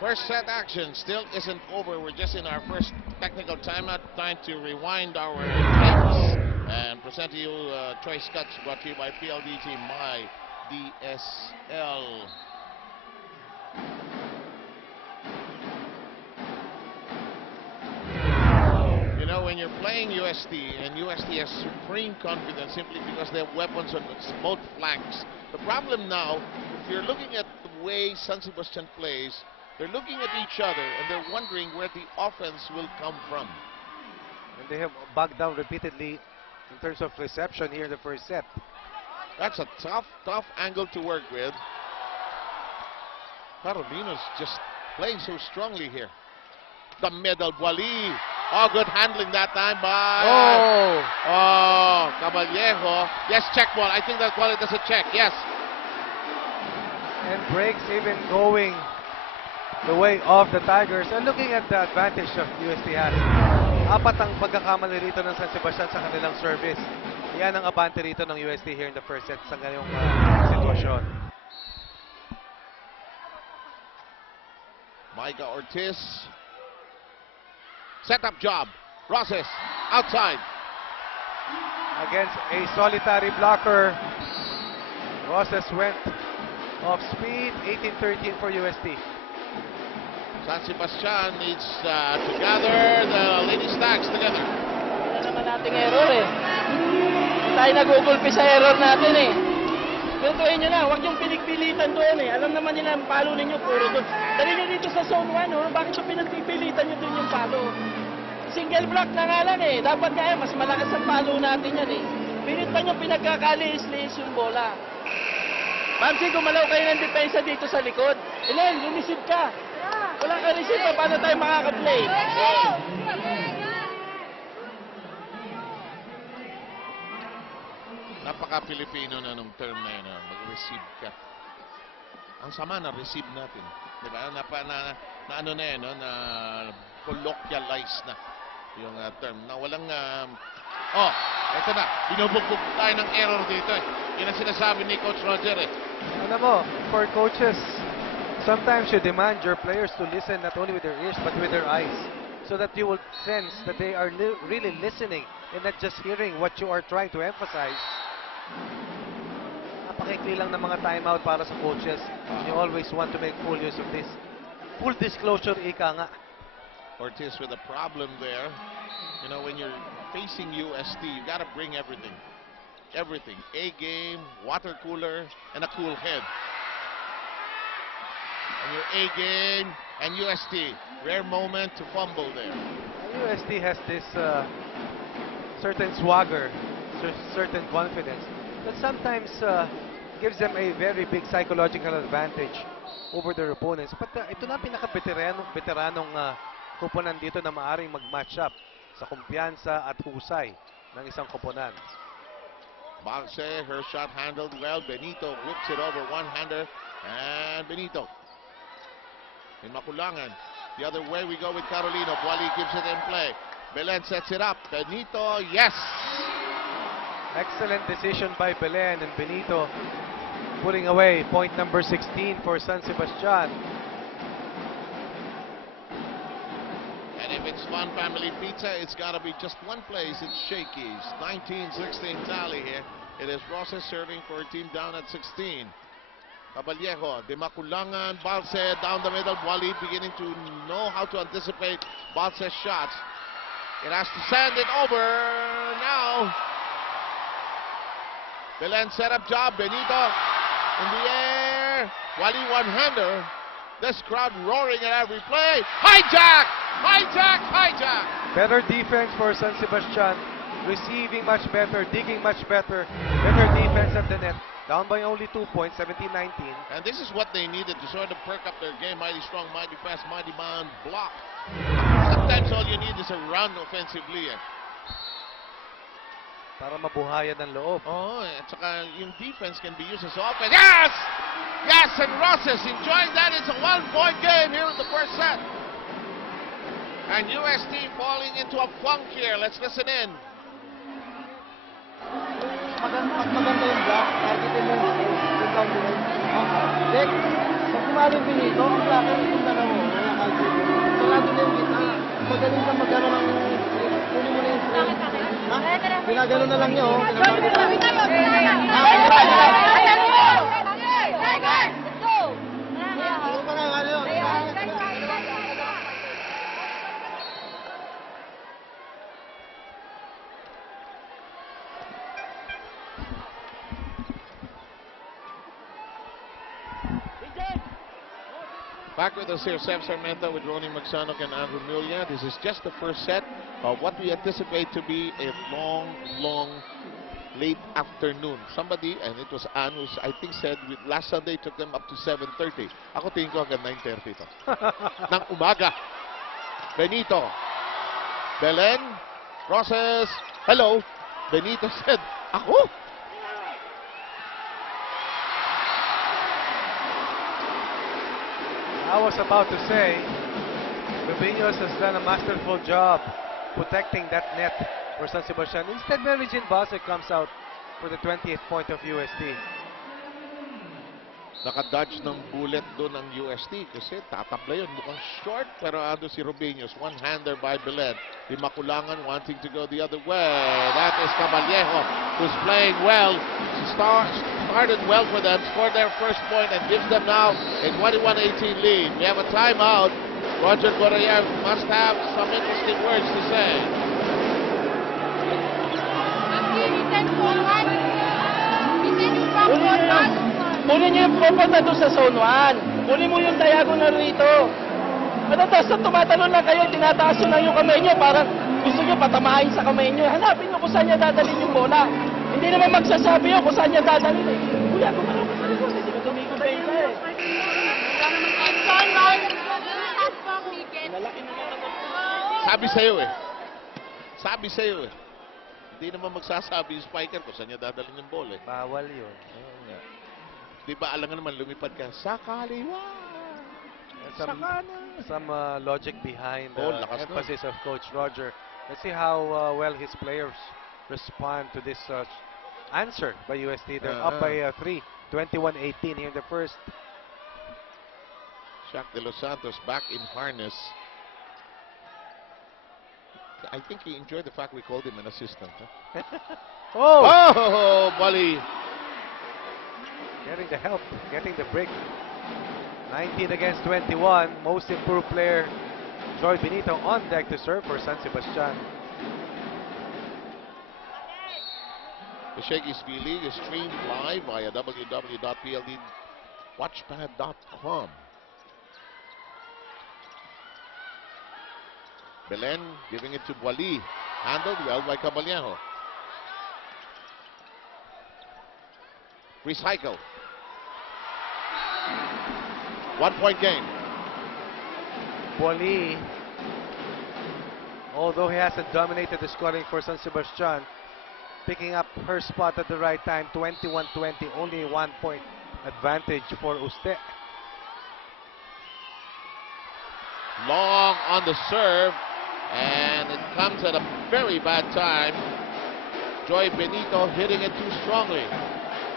First set action still isn't over. We're just in our first technical timeout. Time to rewind our tapes and present to you Choice Cuts brought to you by PLDT My DSL. You know, when you're playing UST, and UST has supreme confidence simply because they have weapons on both flanks. The problem now, if you're looking at the way San Sebastian plays, they're looking at each other and they're wondering where the offense will come from. And they have backed down repeatedly in terms of reception here in the first set. That's a tough angle to work with. Carolina's just playing so strongly here. The middle, Boali. Oh, good handling that time by... Oh, Caballejo. Yes, check ball. I think that qualifies a check, yes. And breaks even going the way of the Tigers. And looking at the advantage of UST has, apat ang pagkakamali rito ng San Sebastian sa kanilang service. Yan ang abante rito ng UST here in the first set sa ngayong sitwasyon. Micah Ortiz. Set up job. Roses outside. Against a solitary blocker. Roses went off speed. 18-13 for UST. San Sebastian needs to gather the lady stacks together. Wala naman nating error eh. Hindi tayo nagugulpi sa error natin eh. Gantuin nyo na, huwag yung pinagpilitan doon eh. Alam naman nila ang palo ninyo puro doon. Dali nyo dito sa zone 1, oh. Bakit yung pinagpipilitan nyo doon yung palo? Single block na nga lang eh. Dapat nga mas malakas ang palo natin yan eh. Pinitan nyo pinagkakaliis-liis yung bola. Mamsi, gumalaw kayo ng depensa dito sa likod. Ilan, lumisid ka. Wala ka receive pa, paano tayo makaka-play? Napaka-Pilipino na nung term na yun, mag-receive ka. Ang sama na receive natin. Diba? Ano na yun, na colloquialize na yung term. Na walang, eto na, binubugbog tayo ng error dito eh. Yun ang sinasabi ni Coach Roger eh. Alam mo, for coaches, sometimes you demand your players to listen not only with their ears but with their eyes, so that you will sense that they are really listening and not just hearing what you are trying to emphasize. Napakikli lang ng mga timeout para sa coaches. You always want to make full use of this. Full disclosure, ika nga. Ortiz with a problem there. You know, when you're facing UST, you got to bring everything. Everything. A game, water cooler, and a cool head. And your A game and UST. Rare moment to fumble there. UST has this certain swagger, certain confidence that sometimes gives them a very big psychological advantage over their opponents. But ito na pinaka-veteranong koponan dito na maaring mag-match up sa kumpiyansa at husay ng isang koponan. Bagse, her shot handled well. Benito whips it over one-hander. And Benito in Maculangan. The other way we go with Carolino. Boali keeps it in play. Belen sets it up. Benito, yes! Excellent decision by Belen, and Benito pulling away point number 16 for San Sebastian. And if it's Fun Family Pizza, it's got to be just one place. It's Shakey's. 19-16 tally here. It is Roses serving for a team down at 16. Caballejo, de Maculangan, Balse down the middle. Boali beginning to know how to anticipate Balse's shots. It has to send it over now. Belen set up job. Benito in the air. Boali one-hander. This crowd roaring at every play. Hijack! Hijack! Hijack! Better defense for San Sebastian. Receiving much better, digging much better. Better defense at the net. Down by only 2 points, 17-19. And this is what they needed to sort of perk up their game. Mighty strong, mighty fast, mighty bound block. Sometimes all you need is a run offensively. Para mabuhayan ng loob. Oh, at saka yung defense can be used as offense. Yes! Yes, and Roses enjoying that. It's a one-point game here in the first set. And UST falling into a funk here. Let's listen in. Maganda yung block. Targetin mo yung counter. Dek, pag kumaling Benito, ang blocker yung dalawa. Sarado na yung gitna. Magaling ka magano ng kunin mo na yung frame. Ha? Ginagano na lang niya, oh. Back with us here, Sam Sarmento with Ronnie Magsanok and Andrew Mulia. This is just the first set of what we anticipate to be a long, late afternoon. Somebody, and it was Ann, who I think said last Sunday took them up to 7:30. Ako tingin ko hanggang 9:30 to. Ng umaga. Benito. Belen. Roses. Hello. Benito said, ako? I was about to say, Rubinos has done a masterful job protecting that net for San Sebastian. Instead, Mary Jean Balsec comes out for the 20th point of UST. Nakadodge ng bullet doon ang UST kasi tatabla yun. Mukhang short pero ando si Rubinos. One-hander by Belen. Di Makulangan wanting to go the other way. That is Caballejo who's playing well. Started well for them, scored their first point and gives them now a 21-18 lead. We have a timeout. Roger Gorayev must have some interesting words to say. Kunin niyo yung pupunta doon sa zone 1. Kunin mo yung diagonal rito. Matatas na tumatalon lang kayo, tinataas nyo lang yung kamay nyo, parang gusto nyo patamahin sa kamay nyo. Hanapin nyo kung saan niya dadalhin yung bola. Hindi naman magsasabi yun kung saan niya dadalhin. Kuya, gumalaw ka sa likod, hindi ka tumikot kayo ka eh. Sabi sa'yo eh. Sabi sa'yo eh. Hindi naman magsasabi yung spiker kung saan niya dadalhin yung bola eh. Bawal yun. Di ba alam nga naman lumipad ka sa kaliwa. Some logic behind the lakas emphasis of Coach Roger. Let's see how well his players respond to this answer by UST. They're up by 3, 21-18 here in the first. Shaq De Los Santos back in harness. I think he enjoyed the fact we called him an assistant. Huh? Oh, Bali. Getting the help, getting the break. 19 against 21. Most improved player, Joy Benito, on deck to serve for San Sebastian. The Shakey's V-League is streamed live via www.pldwatchpad.com. Belen giving it to Boali. Handled well by Caballejo. Recycle. 1-point game. Boali, although he hasn't dominated the scoring for San Sebastian, picking up her spot at the right time. 21-20, only 1-point advantage for Uste. Long on the serve, and it comes at a very bad time. Joy Benito hitting it too strongly.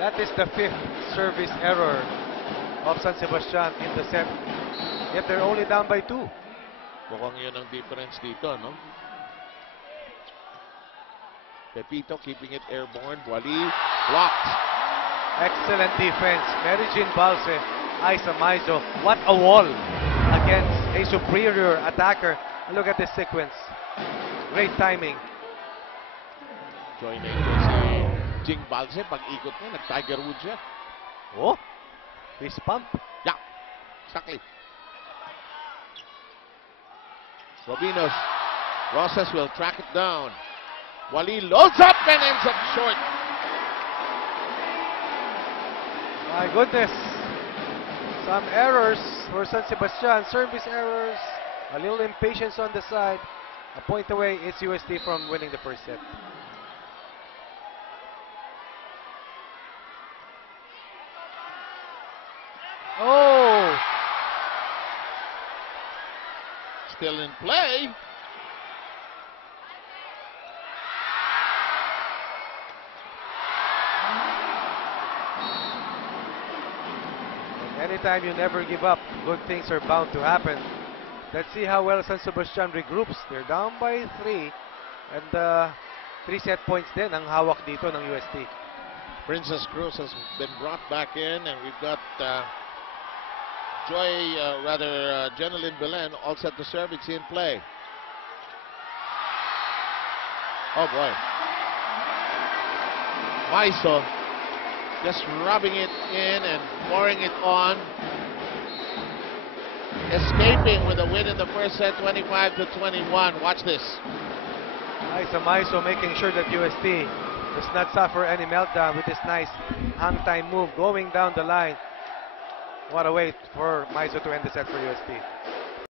That is the 5th service error of San Sebastian in the set. Yet they're only down by 2. Mukhang yun ang difference dito, no? Pepito keeping it airborne. Boali blocked. Excellent defense. Mary Jean Balse, Isa Maizo. What a wall against a superior attacker. And look at this sequence. Great timing. Joining si Jing Balse. Pag-ikot niya, nag-Tiger Woods siya. Oh, fist pump. Yeah, exactly. Robinos. Rosas will track it down. Wally loads up and ends up short. My goodness. Some errors for San Sebastian. Service errors. A little impatience on the side. A point away, it's UST from winning the first set. Oh! Still in play. Anytime you never give up, good things are bound to happen. Let's see how well San Sebastian regroups. They're down by 3. And 3 set points din ang hawak dito ng UST. Princess Cruz has been brought back in, and we've got Jeneline Belen all set to serve. It's in play. Oh boy. Maiso just rubbing it in and pouring it on. Escaping with a win in the first set, 25-21. Watch this. Isa Maiso making sure that UST does not suffer any meltdown with this nice hang time move going down the line. What a way for Maiso to end the set for UST.